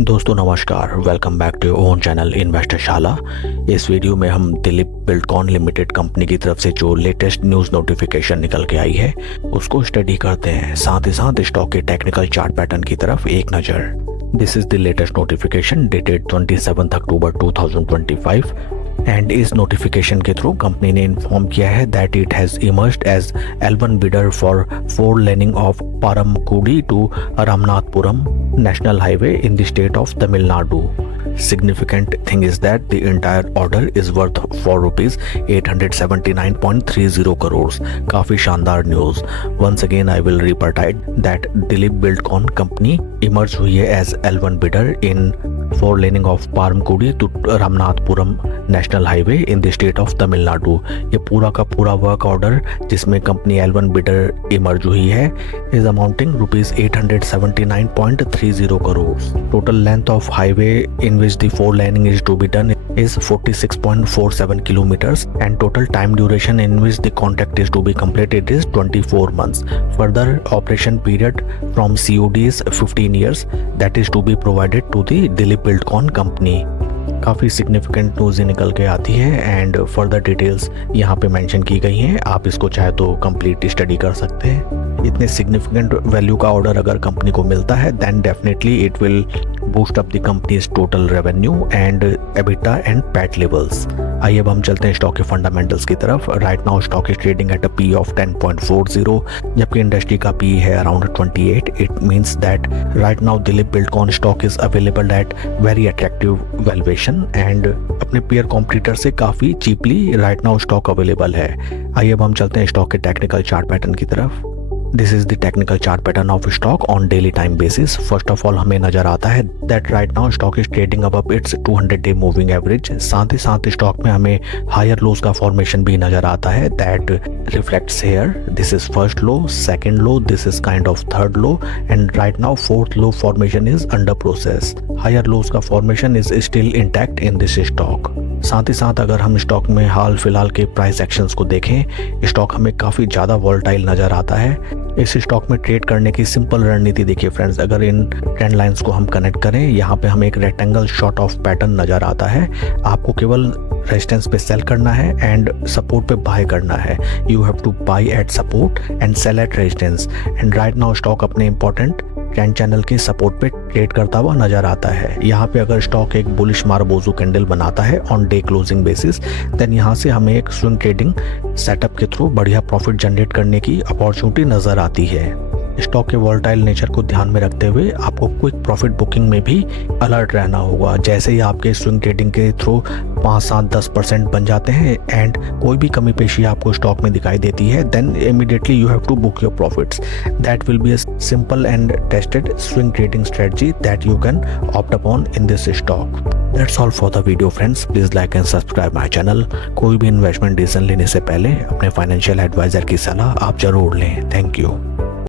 दोस्तों नमस्कार, welcome back to own channel Investor Shala. इस वीडियो में हम दिलीप बिल्डकॉन लिमिटेड कंपनी की तरफ से जो लेटेस्ट न्यूज़ नोटिफिकेशन निकल के आई है उसको स्टडी करते हैं, साथ ही साथ स्टॉक के टेक्निकल चार्ट पैटर्न की तरफ एक नज़र। This is the latest notification dated 27 October 2025 and इस नोटिफिकेशन के थ्रू कंपनी ने इन्फॉर्म किया है that it has emerged as L1 bidder for 4 laning of Paramakudi to Ramanathapuram National Highway in the state of Tamil Nadu. Significant thing is that the entire order is worth ₹4 879.30 crores. काफी शानदार news. Once again I will repeat that Dilip Buildcon company emerged हुई है as L1 bidder in 4 laning of Paramkudi to Ramnathpuram National Highway in the state of Tamil Nadu। ये पूरा का पूरा work order जिसमें company L1 bidder emerge हुई है is amounting ₹879.30 crores. Total length of highway in which the 4 laning is to be done is 46.47 kilometers and total time duration in which the contract is to be completed is 24 months. Further operation period from COD is 15 years that is to be provided to the Dilip Buildcon company. काफ़ी significant news निकल के आती है and further details यहाँ पे mention की गई हैं। आप इसको चाहे तो कंप्लीट स्टडी कर सकते हैं। इतने सिग्निफिकेंट वैल्यू का ऑर्डर अगर कंपनी को मिलता है then definitely it will boost up the company's total revenue and EBITDA and PAT levels. आइए अब हम चलते हैं स्टॉक के फंडामेंटल्स की तरफ। Right now stock is trading at a P of 10.40 जबकि इंडस्ट्री का पी है around 28। It means that right now Dilip Buildcon stock is available at very attractive valuation and अपने पेयर कॉम्पिटिटर से काफ़ी cheaply right now stock available है। आइए अब हम चलते हैं स्टॉक के टेक्निकल चार्ट पैटर्न की तरफ। This is the technical chart pattern of stock on daily time basis. First of all हमें नजर आता है that right now stock is trading above it's 200 day moving average. साथ ही साथ स्टॉक में हमें हायर लोज का फॉर्मेशन भी नजर आता है that reflects here. This is first low, second low, this is kind of third low and right now fourth low formation is under process. Higher lows का formation is still intact in this stock. साथ ही साथ अगर हम stock में हाल फिलहाल के price actions को देखें, स्टॉक हमें काफ़ी ज़्यादा वॉलेटाइल नज़र आता है। इस स्टॉक में ट्रेड करने की सिंपल रणनीति देखिए फ्रेंड्स, अगर इन ट्रेंड लाइंस को हम कनेक्ट करें, यहाँ पे हमें एक रेक्टेंगल शॉर्ट ऑफ पैटर्न नज़र आता है। आपको केवल रेजिस्टेंस पे सेल करना है एंड सपोर्ट पे बाय करना है। You have to buy at support and sell at resistance and right now stock अपने इंपॉर्टेंट ट्रेंड चैनल के सपोर्ट पे ट्रेड करता हुआ नजर आता है। यहाँ पे अगर स्टॉक एक बुलिश मार्बोजो कैंडल बनाता है on day closing basis then यहाँ से हमें एक स्विंग ट्रेडिंग सेटअप के थ्रू बढ़िया प्रॉफिट जनरेट करने की अपॉर्चुनिटी नजर आती है। स्टॉक के वॉलेटाइल नेचर को ध्यान में रखते हुए आपको क्विक प्रॉफिट बुकिंग में भी अलर्ट रहना होगा। जैसे ही आपके स्विंग ट्रेडिंग के थ्रू 5, 7, 10% बन जाते हैं एंड कोई भी कमी पेशी आपको स्टॉक में दिखाई देती है then immediately you have to book your profits. That will be a simple and tested swing trading strategy that you can opt upon in this stock. That's all for the video friends. Please like and subscribe my channel. कोई भी investment decision लेने से पहले अपने financial adviser की सलाह आप जरूर लें। Thank you.